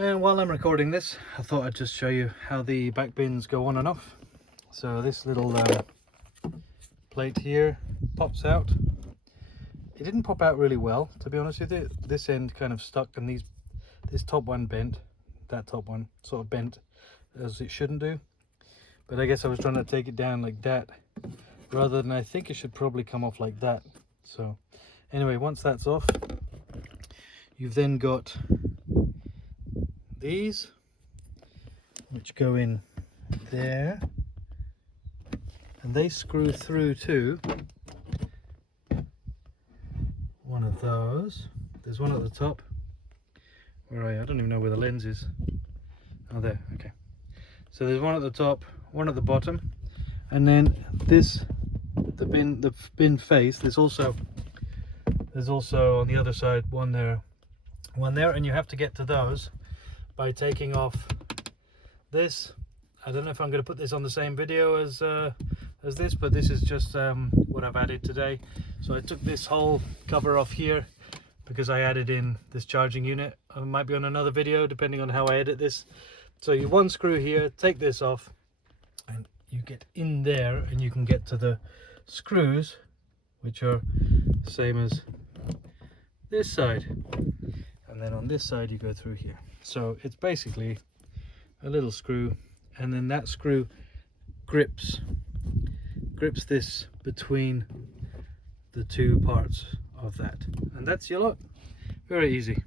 And while I'm recording this, I thought I'd just show you how the back bins go on and off. So this little plate here pops out. It didn't pop out really well, to be honest with you. This end kind of stuck, and this top one bent. That top one sort of bent as it shouldn't do. But I guess I was trying to take it down like that, rather than, I think it should probably come off like that. So anyway, once that's off, you've then got these, which go in there, and they screw through to one of those. There's one at the top. Where are you? I don't even know where the lens is. Oh, there. Okay. So there's one at the top, one at the bottom, and then this, the bin face. There's also on the other side one there, and you have to get to those by taking off this. I don't know if I'm going to put this on the same video as this, but this is just what I've added today. So I took this whole cover off here because I added in this charging unit. I might be on another video depending on how I edit this. So you one screw here, take this off, and you get in there, and you can get to the screws, which are the same as this side. And then on this side you go through here. So it's basically a little screw, and then that screw grips this between the two parts of that, and that's your lot. Very easy.